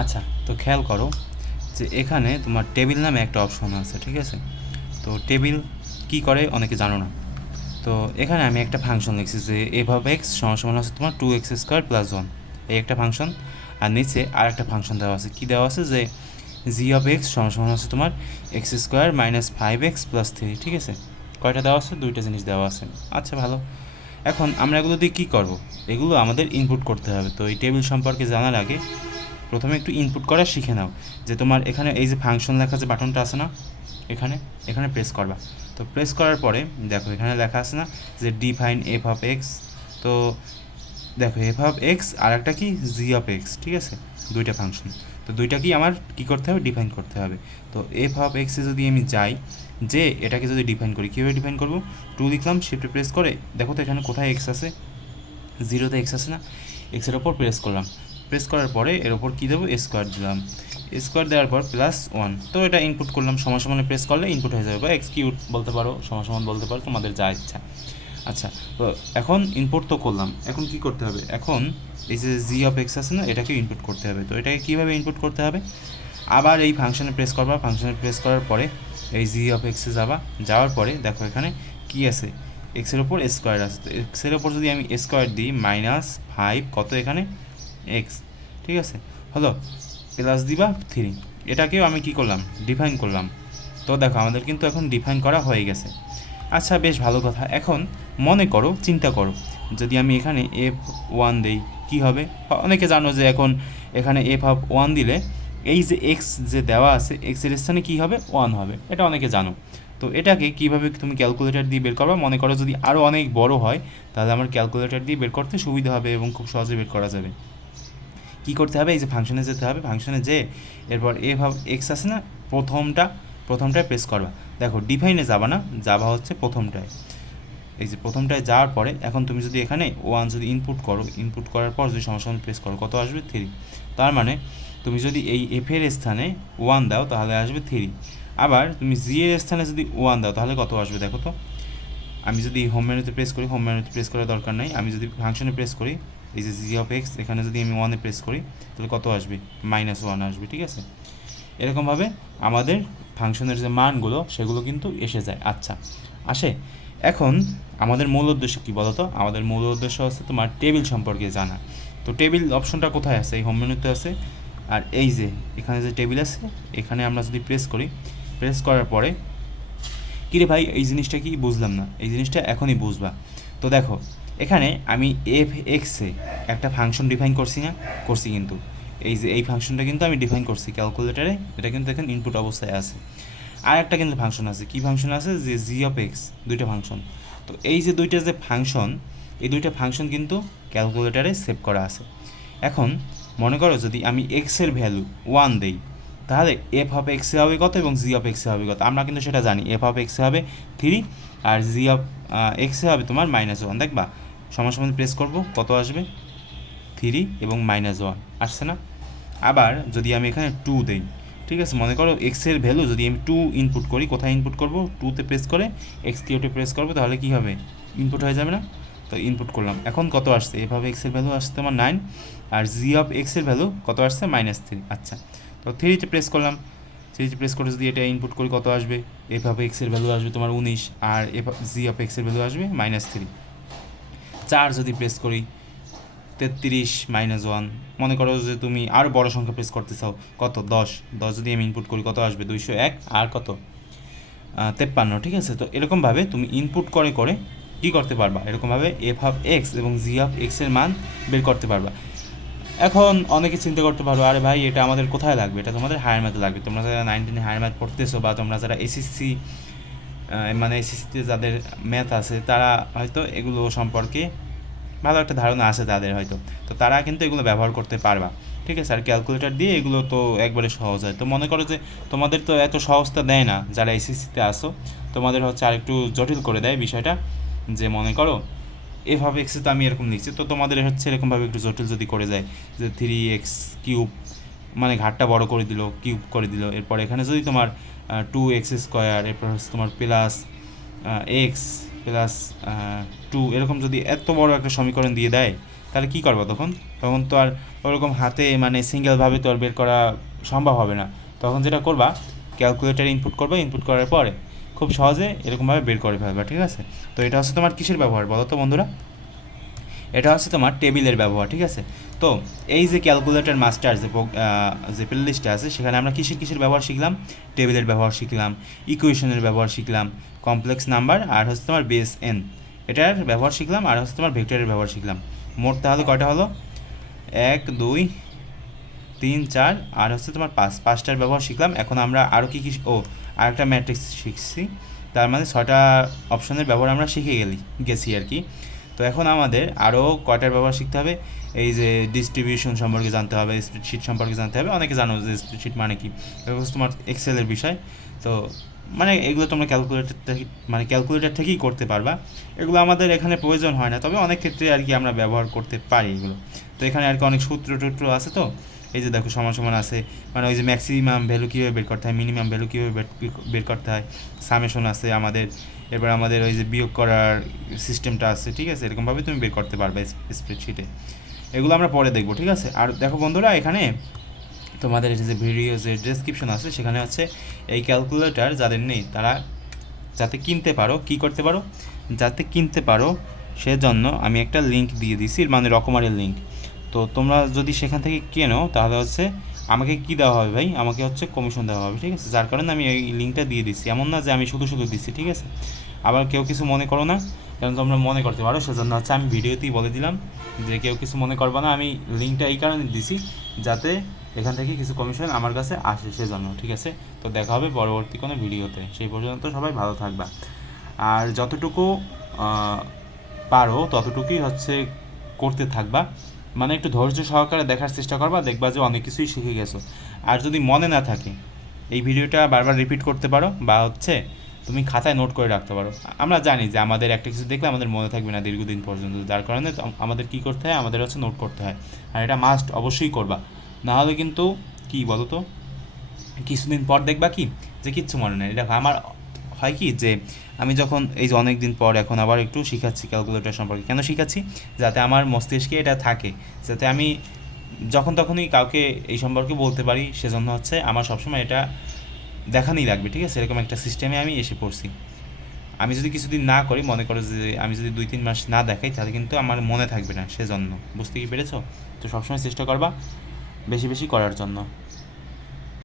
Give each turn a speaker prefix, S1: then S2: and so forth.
S1: আচ্ছা তো খেয়াল করো যে এখানে তোমার টেবিল নামে একটা অপশন আছে, ঠিক আছে? তো টেবিল কি করে অনেকে জানো না। তো এখানে আমি একটা ফাংশন লিখছি যে অফ এক্স সমান হচ্ছে তোমার two X square plus one এই একটা ফাংশন। আর নিচে আর একটা ফাংশন দেওয়া আছে। কী দেওয়া আছে? যে জি অফ এক্স সমান হচ্ছে তোমার X square minus five X plus three ঠিক আছে? কয়টা দেওয়া আছে? দুইটা জিনিস দেওয়া আছে। আচ্ছা ভালো। এখন আমরা এগুলো দিয়ে কী করব? এগুলো আমাদের ইনপুট করতে হবে। তো এই টেবিল সম্পর্কে জানার আগে প্রথমে একটু ইনপুট করা, শিখে নাও। যে তোমার এখানে এই যে ফাংশন লেখা যে বাটনটা আছে না, এখানে এখানে প্রেস করবা। তো প্রেস করার পরে, দেখো এখানে লেখা আছে না, যে ডিফাইন এফ অফ এক্স তো দেখো এফ অফ এক্স আর একটা কি জি অফ এক্স ঠিক আছে? দুইটা ফাংশন তো দুইটা কি আমার কি করতে হবে? ডিফাইন করতে হবে। তো এফ অফ এক্সে যদি আমি যাই, যে এটাকে যদি ডিফাইন করি, কীভাবে ডিফাইন করব? টু লিখলাম শিফটে প্রেস করে, দেখো তো এখানে কোথায় এক্স আছে? জিরোতে এক্স আছে না? এক্সের ওপর প্রেস করলাম। প্রেস করার পরে এর ওপর কী দেবো? স্কোয়ার দিলাম। স্কোয়ার দেওয়ার পর প্লাস ওয়ান তো এটা ইনপুট করলাম, সমান প্রেস করলে ইনপুট হয়ে যাবে বা এক্সকিউট বলতে পারো, সমান বলতে পারো, তোমাদের যা ইচ্ছা। আচ্ছা তো এখন ইনপুট তো করলাম। এখন কি করতে হবে? এখন এই যে জি অফ এক্স আছে না এটাকে ইনপুট করতে হবে। তো এটাকে কীভাবে ইনপুট করতে হবে? আবার এই ফাংশনে প্রেস করবা। ফাংশনে প্রেস করার পরে এই জি অফ এক্সে যাবা। যাওয়ার পরে দেখো এখানে কি আছে? এক্সের ওপর স্কোয়ার আছে। তো এক্সের ওপর যদি আমি স্কোয়ার দিই মাইনাস ফাইভ কত এখানে? এক্স ঠিক আছে? হলো প্লাস দিবা থ্রি এটাকেও আমি কি করলাম? ডিফাইন করলাম। তো দেখো, আমাদের কিন্তু এখন ডিফাইন করা হয়ে গেছে। আচ্ছা বেশ ভালো কথা। এখন মনে করো, চিন্তা করো, যদি আমি এখানে এফ ওয়ান দিই, কী হবে? অনেকে জানো যে এখন এখানে এফ অফ ওয়ান দিলে এই যে এক্স যে দেওয়া আছে এক্সের স্থানে কী হবে? ওয়ান হবে। এটা অনেকে জানো। তো এটাকে কীভাবে তুমি ক্যালকুলেটর দিয়ে বের করবা? মনে করো যদি আরও অনেক বড় হয়, তাহলে আমার ক্যালকুলেটর দিয়ে বের করতে সুবিধা হবে এবং খুব সহজে বের করা যাবে। কী করতে হবে? এই যে ফাংশনে যেতে হবে। ফাংশনে যে এরপর এ ভাব এক্স আছে না? প্রথমটা, প্রথমটায় প্রেস করবা। দেখো ডিফাইনে যাবা না। যাবা হচ্ছে প্রথমটায়। এই যে প্রথমটায় যাওয়ার পরে এখন তুমি যদি এখানে ওয়ান যদি ইনপুট করো ইনপুট করার পর যদি সমস্যা প্রেস করো, কত আসবে? থ্রি তার মানে তুমি যদি এই এফের স্থানে ওয়ান দাও, তাহলে আসবে থ্রি আবার তুমি জি এর স্থানে যদি ওয়ান দাও, তাহলে কত আসবে? দেখো তো। আমি যদি হোম মেনুতে প্রেস করি হোম মেনুতে প্রেস করার দরকার নাই। আমি যদি ফাংশনে প্রেস করি, এই যে জি অফ এক্স এখানে যদি আমি ওয়ানে প্রেস করি, তাহলে কত আসবে? মাইনাস ওয়ান আসবে, ঠিক আছে? এরকমভাবে আমাদের ফাংশনের যে মানগুলো, সেগুলো কিন্তু এসে যায়। আচ্ছা আসে। এখন আমাদের মূল উদ্দেশ্য কী বলতো? আমাদের মূল উদ্দেশ্য হচ্ছে তোমার টেবিল সম্পর্কে জানা। তো টেবিল অপশনটা কোথায় আছে? এই হোম মেনুতে আছে। আর এই যে, এখানে যে টেবিল আছে, এখানে আমরা যদি প্রেস করি প্রেস করার পরে কিরে ভাই, এই জিনিসটা কি বুঝলাম না? এই জিনিসটা এখনই বুঝবা। তো দেখো, এখানে আমি এফ এক্সে একটা ফাংশন ডিফাইন করছি না, করছি কিন্তু। এই যে, এই ফাংশনটা কিন্তু আমি ডিফাইন করছি ক্যালকুলেটারে এটা কিন্তু এখন ইনপুট অবস্থায় আছে। আর একটা কিন্তু ফাংশন আছে। কি ফাংশন আছে? যে জি অফ এক্স দুইটা ফাংশন তো এই যে দুইটা যে ফাংশন এই দুইটা ফাংশন কিন্তু ক্যালকুলেটারে সেভ করা আছে। এখন মনে করো যদি আমি এক্সের ভ্যালু ওয়ান দেই তাহলে এফ অফ এক্সে হবে কত এবং জি অফ এক্সে হবে কত আমরা কিন্তু সেটা জানি এফ অফ এক্সে হবে থ্রি আর জি অফ এক্সে হবে তোমার মাইনাস ওয়ান দেখবা, সমান সমান প্রেস করব, কত আসবে? থ্রি এবং মাইনাস ওয়ান আসছে না? আবার যদি আমি এখানে টু দেই, ঠিক আছে? মনে করো এক্সের ভ্যালু যদি আমি টু ইনপুট করি, কোথায় ইনপুট করব? টুতে প্রেস করে এক্স কিউতে প্রেস করব, তাহলে কী হবে? ইনপুট হয়ে যাবে না? তো ইনপুট করলাম। এখন কত আসছে? এভাবে এক্সের ভ্যালু আসছে আমার নাইন আর জি অফ এক্সের ভ্যালু কত আসছে? মাইনাস থ্রি আচ্ছা। তো থ্রিতে প্রেস করলাম। থ্রিতে প্রেস করে যদি এটা ইনপুট করি, কত আসবে? এভাবে এক্সের ভ্যালু আসবে তোমার উনিশ, আর এফ জি অফ এক্সের ভ্যালু আসবে মাইনাস থ্রি চার যদি প্রেস করি, তেত্রিশ মাইনাস ওয়ান মনে করো যে তুমি আরও বড় সংখ্যা প্রেস করতে চাও, কত? দশ। দশ যদি আমি ইনপুট করি, কত আসবে? দুইশো এক, আর কত? তেপ্পান্ন, ঠিক আছে? তো এরকমভাবে তুমি ইনপুট করে করে কী করতে পারবা? এরকমভাবে এফ অফ এক্স এবং জি অফ এক্সের মান বের করতে পারবা। এখন অনেকে চিন্তা করতে পারো আরে ভাই, এটা আমাদের কোথায় লাগবে? এটা তোমাদের হায়ার ম্যাথে লাগবে। তোমরা যারা নাইনটিনে হায়ার ম্যাথ পড়তেছো বা তোমরা যারা এসএসসি মানে এসএসসিতে যাদের ম্যাথ আছে, তারা হয়তো এগুলো সম্পর্কে ভালো একটা ধারণা আছে তাদের হয়তো। তো তারা কিন্তু এগুলো ব্যবহার করতে পারবা। ঠিক আছে? আর ক্যালকুলেটর দিয়ে এগুলো তো একবারে সহজ হয়। তো মনে করো যে তোমাদের তো এত সহজটা দেয় না, যারা এসএসসিতে আসো তোমাদের হচ্ছে আর একটু জটিল করে দেয় বিষয়টা। যে মনে করো এভাবে এক্সে তো আমি এরকম লিখছি। তো তোমাদের হচ্ছে এরকমভাবে একটু জটিল যদি করে যায়, যে থ্রি এক্স কিউব মানে ঘাটটা বড় করে দিল কিউব করে দিল। এরপর এখানে যদি তোমার টু এক্স স্কোয়ার এরপর হচ্ছে তোমার প্লাস এক্স প্লাস টু এরকম যদি এত বড় একটা সমীকরণ দিয়ে দেয়, তাহলে কী করব তখন? তখন তো আর ওরকম হাতে মানে সিঙ্গেলভাবে তো আর বের করা সম্ভব হবে না। তখন যেটা করবা ক্যালকুলেটার ইনপুট করবে। ইনপুট করার পরে খুব সহজে এরকমভাবে বের করে ফেলবা, ঠিক আছে? তো এটা হচ্ছে তোমার কিসের ব্যবহার বলো তো বন্ধুরা? এটা হচ্ছে তোমার টেবিলের ব্যবহার, ঠিক আছে? তো এই যে ক্যালকুলেটর মাস্টার যে যে প্লে লিস্টে আছে, সেখানে আমরা কিসের কিসের ব্যবহার শিখলাম? টেবিলের ব্যবহার শিখলাম, ইকুয়েশনের ব্যবহার শিখলাম, কমপ্লেক্স নাম্বার আর হচ্ছে তোমার বেস এন। এটার ব্যবহার শিখলাম আর হচ্ছে তোমার ভেক্টরের ব্যবহার শিখলাম। মোট তাহলে কয়টা হলো? এক, দুই, তিন, চার আর হচ্ছে তোমার পাঁচ। পাঁচটার ব্যবহার শিখলাম। এখন আমরা আরও কী কী ও আরেকটা ম্যাট্রিক্স শিখছি। তার মানে ছটা অপশনের ব্যবহার আমরা শিখে গেলি, গেছি আর কি। তো এখন আমাদের আরও কয়টার ব্যবহার শিখতে হবে? এই যে ডিস্ট্রিবিউশন সম্পর্কে জানতে হবে স্প্রেডশিট সম্পর্কে জানতে হবে। অনেকে জানো যে স্প্রেডশিট মানে কি? তোমার এক্সেলের বিষয়। তো মানে এগুলো তোমরা ক্যালকুলেটর থেকে মানে ক্যালকুলেটর থেকেই করতে পারবা। এগুলো আমাদের এখানে প্রয়োজন হয় না, তবে অনেক ক্ষেত্রে আর কি আমরা ব্যবহার করতে পারি এগুলো। তো এখানে আর কি অনেক সূত্র টুত্র আছে তো। এই যে দেখো সমান সমান আছে। মানে ওই যে ম্যাক্সিমাম ভ্যালু কীভাবে বের করতে হয় মিনিমাম ভ্যালু কীভাবে বের- করতে হয় সামেশন আছে আমাদের। এরপর আমাদের ওই যে বিয়োগ করার সিস্টেমটা আছে, ঠিক আছে? এরকমভাবে তুমি বের করতে পারবে স্প্রেডশিটে এগুলো আমরা পরে দেখব, ঠিক আছে? আর দেখো বন্ধুরা, এখানে তোমাদের এই যে ভিডিও যে ডেসক্রিপশন আছে, সেখানে হচ্ছে এই ক্যালকুলেটর যাদের নেই, তারা যাতে কিনতে পারো, কি করতে পারো? যাতে কিনতে পারো, সেজন্য আমি একটা লিংক দিয়ে দিছি মানে রকমারের লিংক তো তোমরা যদি সেখান থেকে কেনো, তাহলে হচ্ছে আমাকে কি দেওয়া হবে ভাই? আমাকে হচ্ছে কমিশন দেওয়া হবে, ঠিক আছে? যার কারণে আমি এই লিঙ্কটা দিয়ে দিচ্ছি। এমন না যে আমি শুধু শুধু দিচ্ছি, ঠিক আছে? আবার কেউ কিছু মনে করো না, কারণ তোমরা মনে করতে পারো, সেজন্য হচ্ছে আমি ভিডিওতেই বলে দিলাম যে কেউ কিছু মনে করবে না, আমি লিঙ্কটা এই কারণে দিছি যাতে এখান থেকে কিছু কমিশন আমার কাছে আসে সেজন্য, ঠিক আছে? তো দেখা হবে পরবর্তী কোনো ভিডিওতে। সেই পর্যন্ত সবাই ভালো থাকবা। আর যতটুকু পারো, ততটুকুই হচ্ছে করতে থাকবা। মানে একটু ধৈর্য সহকারে দেখার চেষ্টা করবা, দেখবা যে অনেক কিছুই শিখে গেছো। আর যদি মনে না থাকে, এই ভিডিওটা বারবার রিপিট করতে পারো, বা হচ্ছে তুমি খাতায় নোট করে রাখতে পারো। আমরা জানি যে আমাদের একটা কিছু দেখলে আমাদের মনে থাকবে না দীর্ঘদিন পর্যন্ত, যার কারণে আমাদের কি করতে হয়, আমাদের হচ্ছে নোট করতে হয়। আর এটা মাস্ট অবশ্যই করবা। না হলে কিন্তু কি বলো তো কিছুদিন পর দেখবা কি? যে কিচ্ছু মনে নেই। দেখো, আমার হয় কি যে আমি যখন এই যে অনেক দিন পর এখন আবার একটু শিখাচ্ছি ক্যালকুলেটর সম্পর্কে, কেন শিখাচ্ছি? যাতে আমার মস্তিষ্কে এটা থাকে, যাতে আমি যখন তখনই কাউকে এই সম্পর্কে বলতে পারি, সেজন্য হচ্ছে আমার সবসময় এটা দেখানোই লাগবে, ঠিক আছে? এরকম একটা সিস্টেমে আমি এসে পড়ছি। আমি যদি কিছুদিন না করি, মনে করো যে আমি যদি দুই, তিন মাস না দেখাই, তাহলে কিন্তু আমার মনে থাকবে না সেজন্য। বুঝতে কি পেরেছ? তো সবসময় চেষ্টা করবা বেশি বেশি করার জন্য।